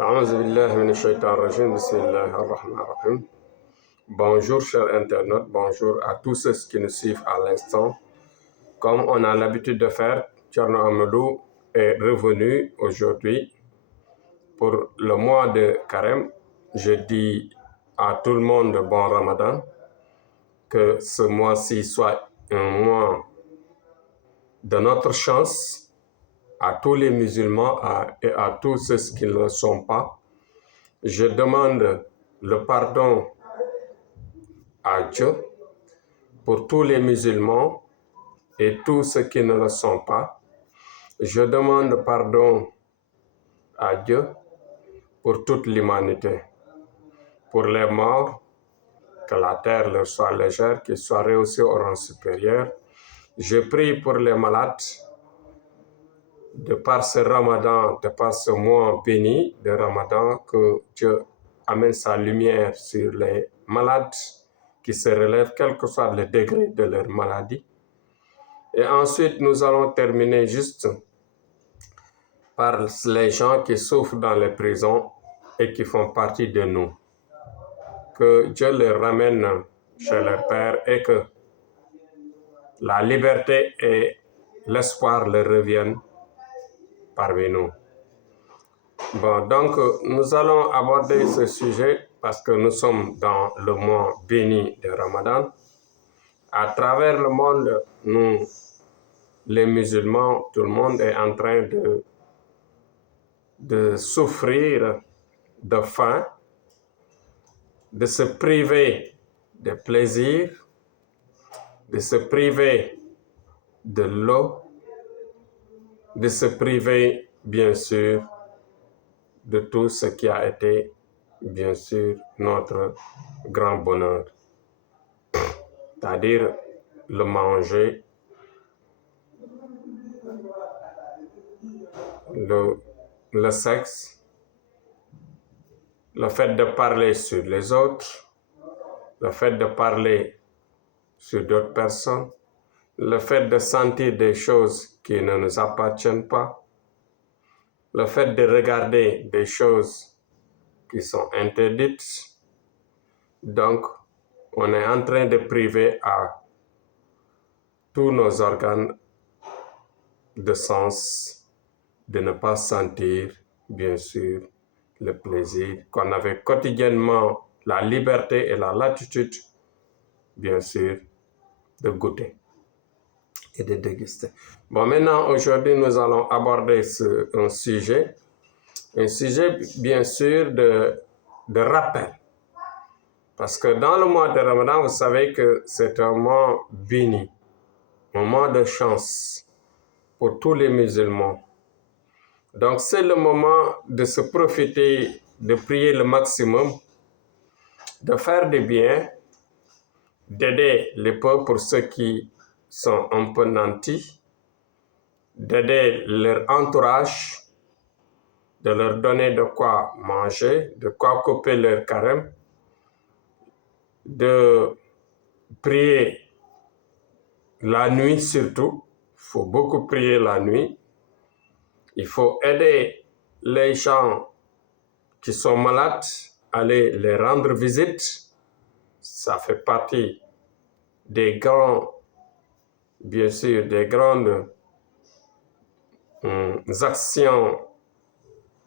A'udhu billahi minash shaitanir rajim. Bismillahir rahmanir rahim. Bonjour chers internautes, bonjour à tous ceux qui nous suivent à l'instant. Comme on a l'habitude de faire, Thierno Amadou est revenu aujourd'hui pour le mois de Carême. Je dis à tout le monde bon Ramadan, que ce mois-ci soit un mois de notre chance à tous les musulmans et à tous ceux qui ne le sont pas. Je demande le pardon à Dieu pour tous les musulmans et tous ceux qui ne le sont pas. Je demande pardon à Dieu pour toute l'humanité, pour les morts, que la terre leur soit légère, qu'ils soient rehaussés au rang supérieur. Je prie pour les malades, de par ce Ramadan, de par ce mois béni de Ramadan, que Dieu amène sa lumière sur les malades qui se relèvent, quel que soit le degré de leur maladie. Et ensuite, nous allons terminer juste par les gens qui souffrent dans les prisons et qui font partie de nous. Que Dieu les ramène chez leur Père et que la liberté et l'espoir leur reviennent parmi nous. Bon, donc nous allons aborder ce sujet parce que nous sommes dans le mois béni de Ramadan. À travers le monde, nous, les musulmans, tout le monde est en train de souffrir de faim, de se priver de plaisir, de se priver de l'eau, de se priver, bien sûr, de tout ce qui a été, bien sûr, notre grand bonheur. C'est-à-dire le manger, le sexe, le fait de parler sur les autres, le fait de parler sur d'autres personnes, le fait de sentir des choses qui ne nous appartiennent pas, le fait de regarder des choses qui sont interdites. Donc, on est en train de priver à tous nos organes de sens de ne pas sentir, bien sûr, le plaisir qu'on avait quotidiennement, la liberté et la latitude, bien sûr, de goûter et de déguster. Bon, maintenant, aujourd'hui, nous allons aborder un sujet, bien sûr, de rappel. Parce que dans le mois de Ramadan, vous savez que c'est un mois béni, un mois de chance pour tous les musulmans. Donc, c'est le moment de se profiter, de prier le maximum, de faire du bien, d'aider les pauvres pour ceux qui sont un peu nantis, d'aider leur entourage, de leur donner de quoi manger, de quoi couper leur carême, de prier la nuit surtout. Il faut beaucoup prier la nuit. Il faut aider les gens qui sont malades, aller les rendre visite. Ça fait partie des grands, bien sûr, des grandes actions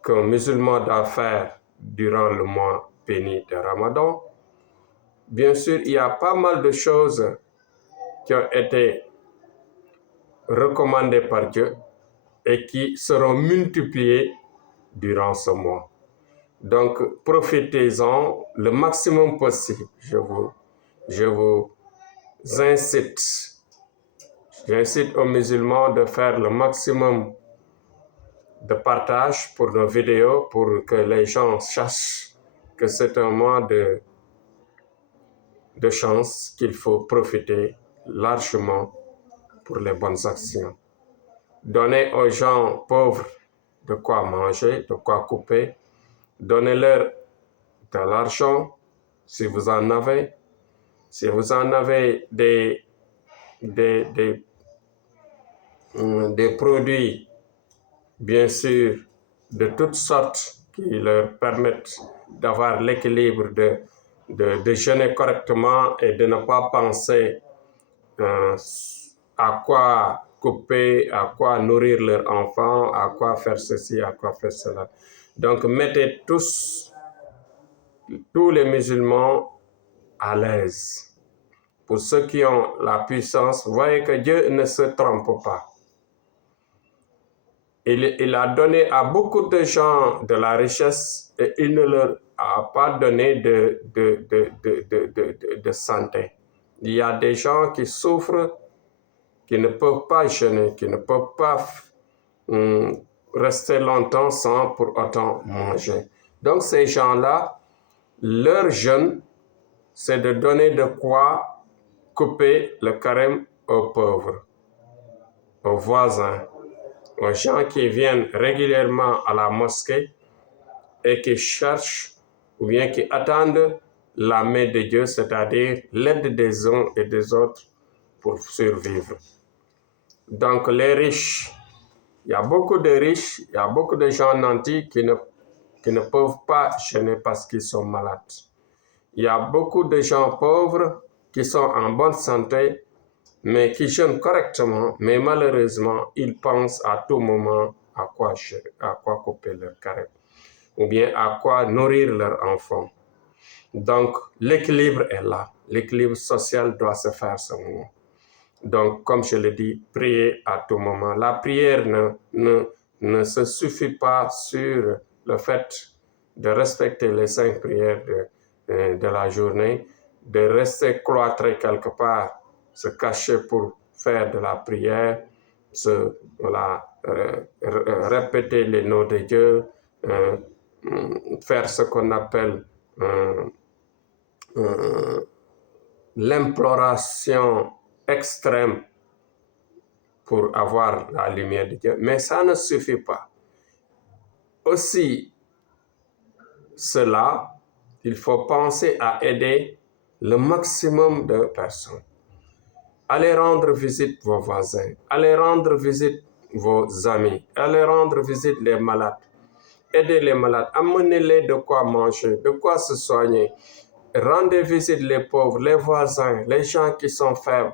qu'un musulman doit faire durant le mois béni de Ramadan. Bien sûr, il y a pas mal de choses qui ont été recommandées par Dieu et qui seront multipliées durant ce mois. Donc, profitez-en le maximum possible. Je vous incite. J'incite aux musulmans de faire le maximum de partage pour nos vidéos pour que les gens sachent que c'est un mois de chance, qu'il faut profiter largement pour les bonnes actions. Donnez aux gens pauvres de quoi manger, de quoi couper. Donnez-leur de l'argent si vous en avez. Si vous en avez des produits, bien sûr, de toutes sortes qui leur permettent d'avoir l'équilibre de jeûner correctement et de ne pas penser à quoi couper, à quoi nourrir leurs enfants, à quoi faire ceci, à quoi faire cela. Donc mettez tous les musulmans à l'aise. Pour ceux qui ont la puissance, voyez que Dieu ne se trompe pas. Il a donné à beaucoup de gens de la richesse et il ne leur a pas donné de santé. Il y a des gens qui souffrent, qui ne peuvent pas jeûner, qui ne peuvent pas rester longtemps sans pour autant manger. Donc ces gens-là, leur jeûne, c'est de donner de quoi couper le carême aux pauvres, aux voisins, aux gens qui viennent régulièrement à la mosquée et qui cherchent ou bien qui attendent la main de Dieu, c'est-à-dire l'aide des uns et des autres pour survivre. Donc les riches, il y a beaucoup de riches, il y a beaucoup de gens nantis qui ne peuvent pas jeûner parce qu'ils sont malades. Il y a beaucoup de gens pauvres qui sont en bonne santé, mais qui jeûnent correctement, mais malheureusement, ils pensent à tout moment à quoi couper leur carême, ou bien à quoi nourrir leurs enfants. Donc, l'équilibre est là. L'équilibre social doit se faire ce moment. Donc, comme je l'ai dit, prier à tout moment. La prière ne se suffit pas sur le fait de respecter les 5 prières de la journée, de rester cloîtré quelque part, se cacher pour faire de la prière, répéter les noms de Dieu, faire ce qu'on appelle l'imploration extrême pour avoir la lumière de Dieu. Mais ça ne suffit pas. Aussi, cela, il faut penser à aider le maximum de personnes. Allez rendre visite vos voisins, allez rendre visite vos amis, allez rendre visite les malades. Aidez les malades, amenez-les de quoi manger, de quoi se soigner. Rendez visite les pauvres, les voisins, les gens qui sont faibles.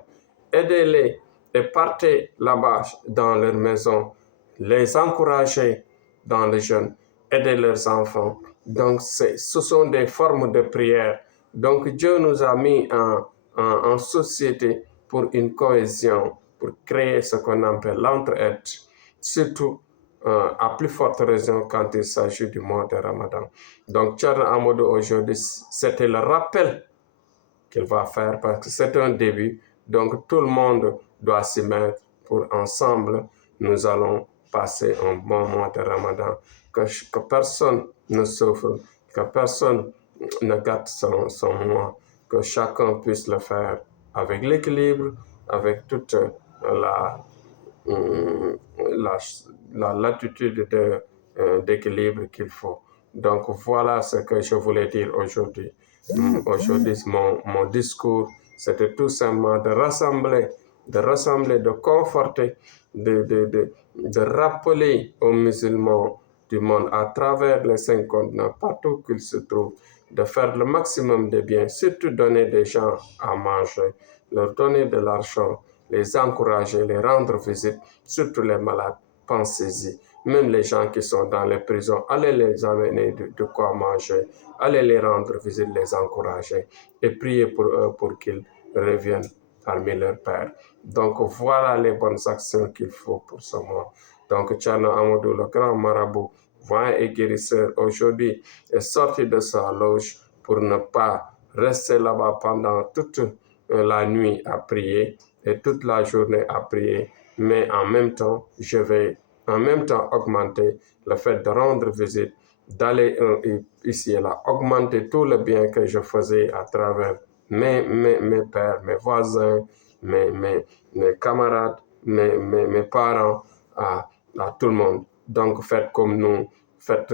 Aidez-les et partez là-bas dans leur maison. Les encouragez dans le jeûne. Aidez leurs enfants. Donc, ce sont des formes de prière. Donc, Dieu nous a mis en société pour une cohésion, pour créer ce qu'on appelle l'entraide. Surtout, à plus forte raison quand il s'agit du mois de Ramadan. Donc, Thierno Amadou, aujourd'hui, c'était le rappel qu'il va faire parce que c'est un début. Donc, tout le monde doit s'y mettre pour ensemble, nous allons passer un bon mois de Ramadan. Que personne ne souffre, que personne ne gâte son mois, que chacun puisse le faire avec l'équilibre, avec toute la latitude d'équilibre qu'il faut. Donc voilà ce que je voulais dire aujourd'hui. Aujourd'hui, mon discours, c'était tout simplement de rassembler, de conforter, de rappeler aux musulmans du monde à travers les 5 continents, partout qu'ils se trouvent, de faire le maximum de bien, surtout donner des gens à manger, leur donner de l'argent, les encourager, les rendre visite, surtout les malades, pensez-y. Même les gens qui sont dans les prisons, allez les amener de quoi manger, allez les rendre visite, les encourager et prier pour eux pour qu'ils reviennent parmi leurs pères. Donc voilà les bonnes actions qu'il faut pour ce mois. Donc Thierno Amadou, le grand marabout, voyant et guérisseur, aujourd'hui est sorti de sa loge pour ne pas rester là-bas pendant toute la nuit à prier et toute la journée à prier, mais en même temps, je vais augmenter le fait de rendre visite, d'aller ici et là, augmenter tout le bien que je faisais à travers mes pères, mes voisins, mes camarades, mes parents, à tout le monde. Donc faites comme nous, faites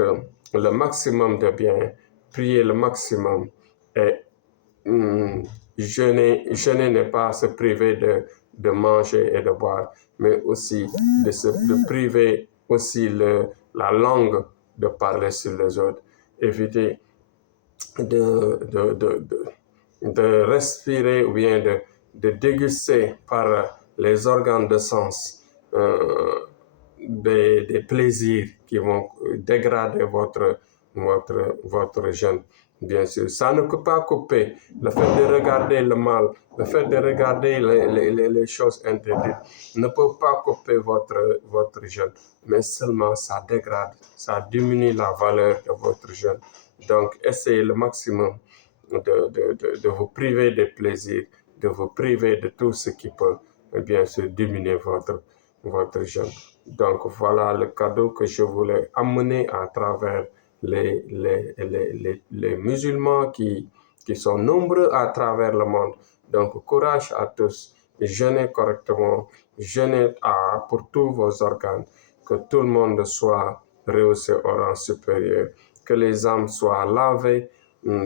le maximum de bien, priez le maximum et jeûner n'est pas se priver de manger et de boire, mais aussi de priver aussi la langue de parler sur les autres, éviter de respirer ou bien de déguster par les organes de sens des plaisirs qui vont dégrader votre jeûne. Bien sûr, ça ne peut pas couper le fait de regarder le mal, le fait de regarder les choses interdites, ne peut pas couper votre jeûne, mais seulement ça dégrade, ça diminue la valeur de votre jeûne. Donc, essayez le maximum de vous priver des plaisirs, de vous priver de tout ce qui peut, bien sûr, diminuer votre jeûne. Donc, voilà le cadeau que je voulais amener à travers les musulmans qui sont nombreux à travers le monde. Donc, courage à tous, jeûnez correctement, jeûnez pour tous vos organes, que tout le monde soit rehaussé au rang supérieur, que les âmes soient lavées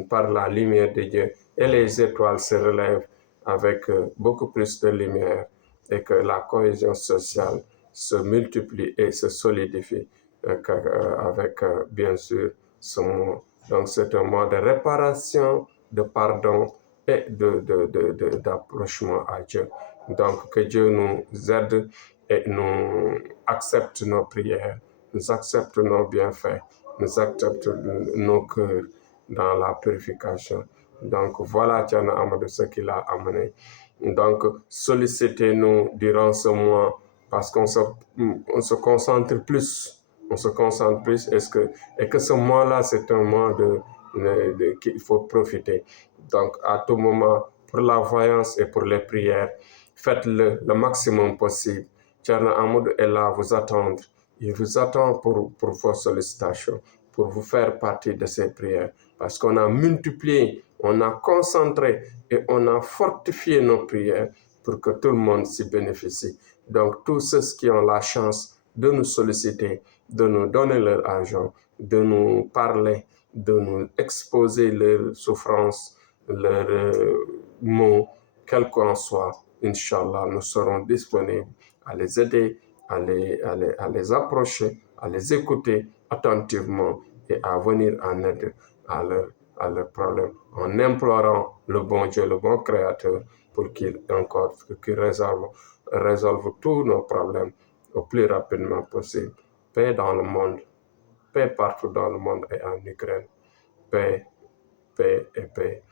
par la lumière de Dieu et les étoiles se relèvent avec beaucoup plus de lumière et que la cohésion sociale se multiplie et se solidifie avec bien sûr ce mot. Donc c'est un mot de réparation, de pardon et d'approchement à Dieu. Donc que Dieu nous aide et nous accepte nos prières, nous accepte nos bienfaits, nous accepte nos cœurs dans la purification. Donc voilà Thierno Amadou ce qu'il a amené. Donc sollicitez-nous durant ce mois parce qu'on se concentre plus. On se concentre plus et que ce mois-là, c'est un mois qu'il faut profiter. Donc à tout moment, pour la voyance et pour les prières, faites-le maximum possible. Thierno Amadou est là à vous attendre. Il vous attend pour vos sollicitations, pour vous faire partie de ces prières. Parce qu'on a multiplié, on a concentré et on a fortifié nos prières pour que tout le monde s'y bénéficie. Donc, tous ceux qui ont la chance de nous solliciter, de nous donner leur argent, de nous parler, de nous exposer leurs souffrances, leurs maux, quels qu'en soient, Inch'Allah, nous serons disponibles à les aider, à les approcher, à les écouter attentivement et à venir en aide à leurs problèmes, en implorant le bon Dieu, le bon Créateur, pour qu'il résolve tous nos problèmes au plus rapidement possible. Paix dans le monde, paix partout dans le monde et en Ukraine. Paix, paix et paix.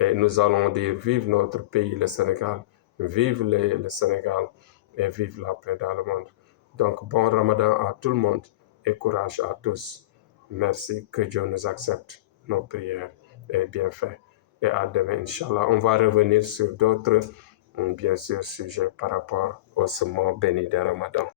Et nous allons dire vive notre pays, le Sénégal, vive le Sénégal et vive la paix dans le monde. Donc bon Ramadan à tout le monde et courage à tous. Merci, que Dieu nous accepte nos prières et bienfaits. Et à demain, Inch'Allah. On va revenir sur d'autres, bien sûr, sujets par rapport au mois béni de Ramadan.